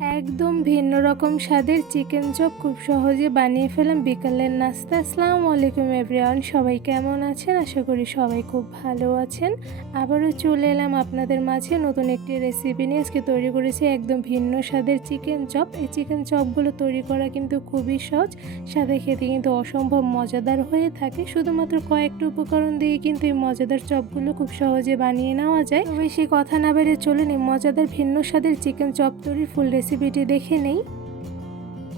একদম ভিন্ন রকম স্বাদের চিকেন চপ খুব সহজে বানিয়ে ফেলাম বিকালের নাস্তা। আসসালামু আলাইকুম এভরিওয়ান, সবাই কেমন আছেন? আশা করি সবাই খুব ভালো আছেন। আবারও চলে এলাম আপনাদের মাঝে নতুন একটি রেসিপি নিয়ে। আজকে তৈরি করেছি একদম ভিন্ন স্বাদের চিকেন চপ। এই চিকেন চপগুলো তৈরি করা কিন্তু খুবই সহজ, সাথে খেতে কিন্তু অসম্ভব মজাদার হয়ে থাকে। শুধুমাত্র কয়েকটা উপকরণ দিয়ে কিন্তু এই মজাদার চপগুলো খুব সহজে বানিয়ে নেওয়া যায়। তো বেশি কথা না বেরিয়ে চলুন এই মজাদার ভিন্ন স্বাদের চিকেন চপ তৈরির ফুল রেসিপিটি দেখে নেই।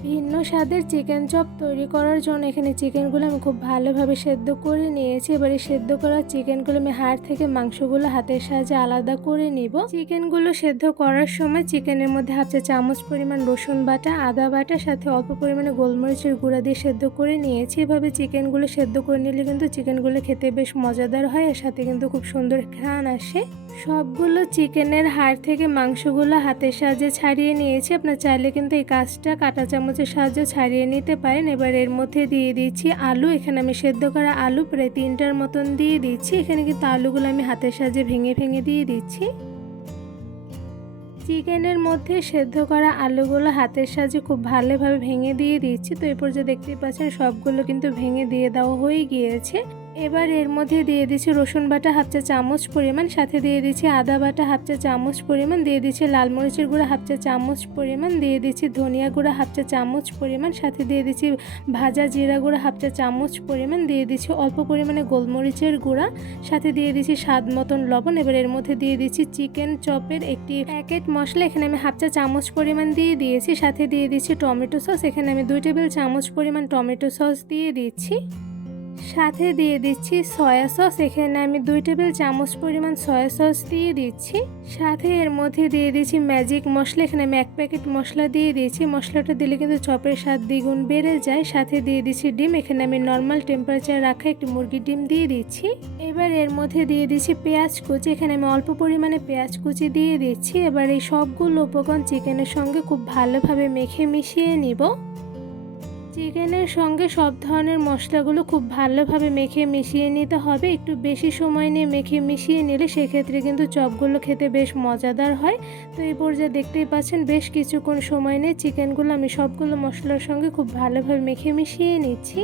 ভিন্ন স্বাদের চিকেন চপ তৈরি করার জন্য এখানে চিকেনগুলো আমি খুব ভালোভাবে সেদ্ধ করে নিয়েছি। এবারে সেদ্ধ করা চিকেনগুলো আমি হাড় থেকে মাংসগুলো হাতের সাহায্যে আলাদা করে নিব। চিকেনগুলো সেদ্ধ করার সময় চিকেনের মধ্যে হাফ চা চামচ পরিমাণ রসুন বাটা, আদা বাটা, সাথে অল্প পরিমাণে গোলমরিচের গুঁড়া দিয়ে সেদ্ধ করে নিয়েছি। এভাবে চিকেনগুলো সেদ্ধ করে নিলে কিন্তু চিকেনগুলো খেতে বেশ মজাদার হয়, আর সাথে কিন্তু খুব সুন্দর ঘ্রাণ আসে। সবগুলো চিকেনের হাড় থেকে মাংসগুলো হাতের সাহায্যে ছাড়িয়ে নিয়েছি। আপনার চাইলে কিন্তু এই কাজটা কাঁটা চামচের সাহায্যে ছাড়িয়ে নিতে পারেন। এবার এর মধ্যে দিয়ে দিচ্ছি আলু। এখানে আমি সেদ্ধ করা আলু প্রায় 3টার মতন দিয়ে দিচ্ছি। এখানে কিন্তু আলুগুলো আমি হাতের সাহায্যে ভেঙে ভেঙে দিয়ে দিচ্ছি। চিকেনের মধ্যে সেদ্ধ করা আলুগুলো হাতের সাহায্যে খুব ভালোভাবে ভেঙে দিয়ে দিচ্ছি। তো এরপর যে দেখতেই পাচ্ছেন সবগুলো কিন্তু ভেঙে দিয়ে দেওয়া হয়ে গিয়েছে। এবার এর মধ্যে দিয়ে দিচ্ছি রসুন বাটা হাফ চা চামচ পরিমাণ, সাথে দিয়ে দিচ্ছি আদা বাটা হাফ চা চামচ পরিমাণ, দিয়ে দিচ্ছি লাল মরিচের গুঁড়া হাফ চা চামচ পরিমাণ, দিয়ে দিচ্ছি ধনিয়া গুঁড়া হাফ চা চামচ পরিমাণ, সাথে দিয়ে দিচ্ছি ভাজা জিরা গুঁড়া হাফ চা চামচ পরিমাণ, দিয়ে দিচ্ছি অল্প পরিমাণে গোলমরিচের গুঁড়া, সাথে দিয়ে দিচ্ছি স্বাদ মতন লবণ। এবার এর মধ্যে দিয়ে দিচ্ছি চিকেন চপের একটি প্যাকেট মশলা। এখানে আমি হাফ চা চামচ পরিমাণ দিয়ে দিয়েছি। সাথে দিয়ে দিচ্ছি টমেটো সস। এখানে আমি 2 টেবিল চামচ পরিমাণ টমেটো সস দিয়ে দিচ্ছি। সাথে দিয়ে দিচ্ছি সয়া সস। এখানে আমি 2 টেবিল চামচ পরিমাণ সয়া সস দিয়ে দিচ্ছি। সাথে এর মধ্যে দিয়ে দিচ্ছি ম্যাজিক মশলা। এখানে আমি 1 প্যাকেট মশলা দিয়ে দিয়েছি। মশলাটা দিলে কিন্তু চপের স্বাদ দ্বিগুণ বেড়ে যায়। সাথে দিয়ে দিচ্ছি ডিম। এখানে আমি নর্মাল টেম্পারেচার রাখা একটি মুরগির ডিম দিয়ে দিচ্ছি। এবার এর মধ্যে দিয়ে দিচ্ছি পেঁয়াজ কুচি। এখানে আমি অল্প পরিমাণে পেঁয়াজ কুচি দিয়ে দিচ্ছি। এবার এই সবগুলো উপকরণ চিকেনের সঙ্গে খুব ভালোভাবে মেখে মিশিয়ে নিব। চিকেনের সঙ্গে সব ধরনের মশলাগুলো খুব ভালোভাবে মেখে মিশিয়ে নিতে হবে। একটু বেশি সময় নিয়ে মেখে মিশিয়ে নিলে সেক্ষেত্রে কিন্তু চপগুলো খেতে বেশ মজাদার হয়। তো এই পর্যায়ে দেখতেই পাচ্ছেন বেশ কিছুক্ষণ সময় নিয়ে চিকেনগুলো আমি সবগুলো মশলার সঙ্গে খুব ভালোভাবে মেখে মিশিয়ে নিচ্ছি।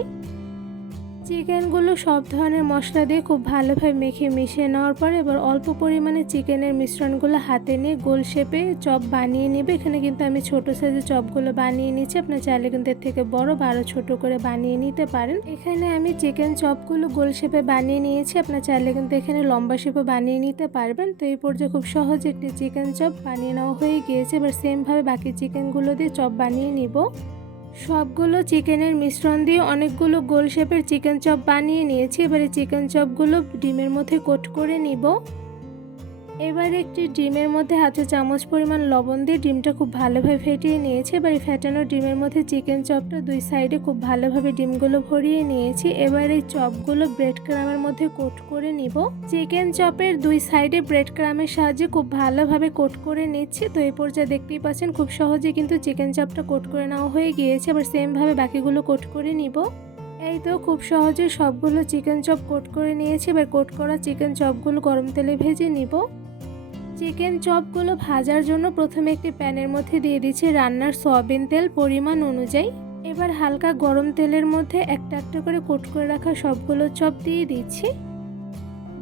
চিকেনগুলো সব ধরনের মশলা দিয়ে খুব ভালোভাবে মেখে মিশিয়ে নেওয়ার পর এবার অল্প পরিমাণে চিকেনের মিশ্রণগুলো হাতে নিয়ে গোল শেপে চপ বানিয়ে নেবে। এখানে কিন্তু আমি ছোট সাইজের চপগুলো বানিয়ে নিচ্ছি। আপনার চাইলে কিন্তু এর থেকে বড় বা আরও ছোটো করে বানিয়ে নিতে পারেন। এখানে আমি চিকেন চপগুলো গোল শেপে বানিয়ে নিয়েছি। আপনার চাইলে কিন্তু এখানে লম্বা শেপে বানিয়ে নিতে পারবেন। তো এই পর্যায়ে খুব সহজে একটি চিকেন চপ বানিয়ে নেওয়া হয়ে গিয়েছে। এবার সেমভাবে বাকি চিকেনগুলো দিয়ে চপ বানিয়ে নিব। সবগুলো চিকেনের মিশ্রণ দিয়ে অনেকগুলো গোল শেপের চিকেন চপ বানিয়ে নিয়েছি। এবারে চিকেন চপগুলো ডিমের মধ্যে কোট করে নিব। এবার একটি ডিমের মধ্যে হাফ চা চামচ পরিমাণ লবণ দিয়ে ডিমটা খুব ভালোভাবে ফেটিয়ে নিয়েছি। এবার এই ফেটানো ডিমের মধ্যে চিকেন চপটা 2 সাইডে খুব ভালোভাবে ডিমগুলো ভরিয়ে নিয়েছি। এবার এই চপগুলো ব্রেড ক্রামের মধ্যে কোট করে নিব। চিকেন চপের 2 সাইডে ব্রেড ক্রামের সাহায্যে খুব ভালোভাবে কোট করে নিচ্ছি। তো এই পর্যায়ে দেখতেই পাচ্ছেন খুব সহজে কিন্তু চিকেন চপটা কোট করে নেওয়া হয়ে গিয়েছে। এবার সেমভাবে বাকিগুলো কোট করে নিব। এই তো খুব সহজে সবগুলো চিকেন চপ কোট করে নিয়েছি। এবার কোট করা চিকেন চপগুলো গরম তেলে ভেজে নিব। চিকেন চপগুলো ভাজার জন্য প্রথমে একটি প্যানের মধ্যে দিয়ে দিচ্ছি রান্নার সয়াবিন তেল পরিমাণ অনুযায়ী। এবার হালকা গরম তেলের মধ্যে একটা একটা করে কোট করে রাখা সবগুলো চপ দিয়ে দিচ্ছি।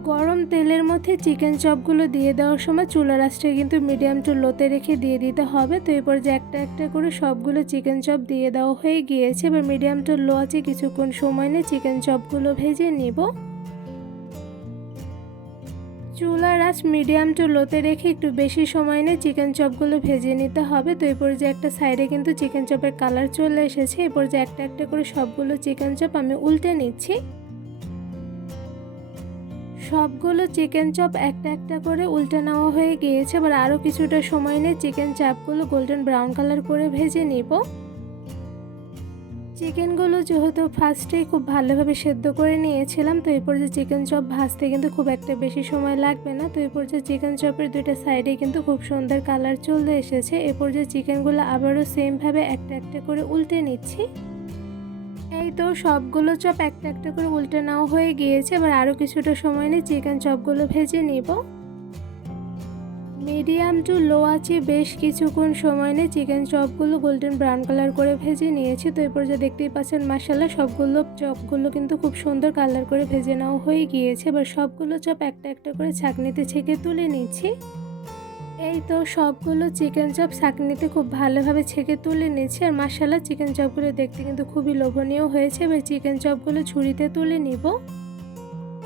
গরম তেলের মধ্যে চিকেন চপগুলো দিয়ে দেওয়ার সময় চুলার আঁচটা কিন্তু মিডিয়াম টু লোতে রেখে দিয়ে দিতে হবে। তো এরপর যে একটা একটা করে সবগুলো চিকেন চপ দিয়ে দেওয়া হয়ে গিয়েছে। এবার মিডিয়াম টু লো আছে কিছুক্ষণ সময় নিয়ে চিকেন চপগুলো ভেজে নিব। চুলার আঁচ মিডিয়াম টু লোতে রেখে একটু বেশি সময় নিয়ে চিকেন চপগুলো ভেজে নিতে হবে। তো এরপর যে একটা সাইডে কিন্তু চিকেন চপের কালার চলে এসেছে। এরপর যে একটা একটা করে সবগুলো চিকেন চপ আমি উল্টে নিচ্ছি। সবগুলো চিকেন চপ একটা একটা করে উল্টে নেওয়া হয়ে গিয়েছে। এবার আরও কিছুটা সময় নিয়ে চিকেন চপগুলো গোল্ডেন ব্রাউন কালার করে ভেজে নিব। চিকেনগুলো যেহেতু ফার্স্টেই খুব ভালোভাবে সেদ্ধ করে নিয়েছিলাম, তো এরপর যে চিকেন চপ ভাজতে কিন্তু খুব একটা বেশি সময় লাগবে না। তো এরপর যে চিকেন চপের 2টা সাইডে কিন্তু খুব সুন্দর কালার চলে এসেছে। এরপর যে চিকেনগুলো আবারও সেমভাবে একটা একটা করে উল্টে নিচ্ছি। এই তো সবগুলো চপ একটা একটা করে উল্টে নেওয়া হয়ে গিয়েছে। এবার আরও কিছুটা সময় নিয়ে চিকেন চপগুলো ভেজে নিব। মিডিয়াম টু লো আঁচে বেশ কিছুক্ষণ সময় নিয়ে চিকেন চপগুলো গোল্ডেন ব্রাউন কালার করে ভেজে নিয়েছি। তো এরপর যা দেখতেই পাচ্ছেন মাশাআল্লাহ সবগুলো চপগুলো কিন্তু খুব সুন্দর কালার করে ভেজে নেওয়া হয়ে গিয়েছে। এবার সবগুলো চপ একটা একটা করে ছাঁকনিতে ছেঁকে তুলে নিচ্ছি। এই তো সবগুলো চিকেন চপ ছাঁকনিতে খুব ভালোভাবে ছেঁকে তুলে নিচ্ছি। আর মাশাআল্লাহ চিকেন চপগুলো দেখতে কিন্তু খুবই লোভনীয় হয়েছে। এবার চিকেন চপগুলো ছুরিতে তুলে নিব।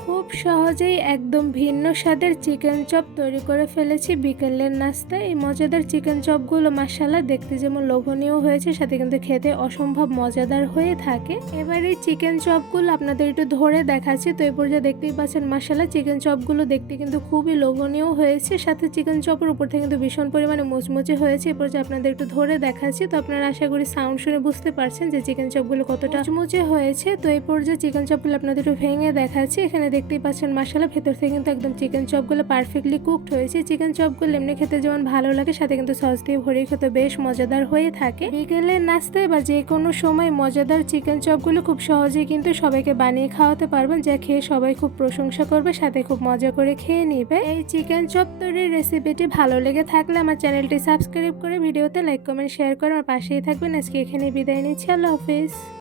খুব সহজেই একদম ভিন্ন স্বাদের চিকেন চপ তৈরি করে ফেলেছি বিকেলের নাস্তায়। এই মজাদার চিকেন চপগুলো মাশাআল্লাহ দেখতে যেমন লোভনীয় হয়েছে, সাথে কিন্তু খেতে অসম্ভব মজাদার হয়ে থাকে। এবার এই চিকেন চপগুলো আপনাদের একটু ধরে দেখাচ্ছি। তো এই পর্যায়ে দেখতেই পাচ্ছেন মাশাআল্লাহ চিকেন চপগুলো দেখতে কিন্তু খুবই লোভনীয় হয়েছে, সাথে চিকেন চপের উপর থেকে কিন্তু ভীষণ পরিমাণে মুচমুচে হয়েছে। এই পর্যায়ে আপনাদের একটু ধরে দেখাচ্ছি। তো আপনারা আশা করি সাউন্ড শুনে বুঝতে পারছেন যে চিকেন চপগুলো কতটা মুচমুচে হয়েছে। তো এই পর্যায়ে চিকেন চপগুলো আপনাদের একটু ভেঙে দেখাচ্ছি। এখানে দেখতেই পাচ্ছেন মাশাআল্লাহ ভেতর থেকে কিন্তু একদম চিকেন চপগুলো পারফেক্টলি কুকড হয়েছে। চিকেন চপগুলো এমনি খেতে যেমন ভালো লাগে, সাথে কিন্তু সস দিয়ে ভরে খেতে বেশ মজাদার হয়ে থাকে। বিকেলের নাস্তায় বা যে কোনো সময় মজাদার চিকেন চপগুলো খুব সহজেই কিন্তু সবাইকে বানিয়ে খাওয়াতে পারবেন, যা খেয়ে সবাই খুব প্রশংসা করবে, সাথে খুব মজা করে খেয়ে নিবে। এই চিকেন চপ তৈরির রেসিপিটি ভালো লেগে থাকলে আমার চ্যানেলটি সাবস্ক্রাইব করে ভিডিওতে লাইক কমেন্ট শেয়ার করে আমার পাশেই থাকবেন। আজকে এখানে বিদায় নিচ্ছি। আল্লাহ হাফেজ।